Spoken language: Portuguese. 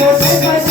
Você é, faz é, é.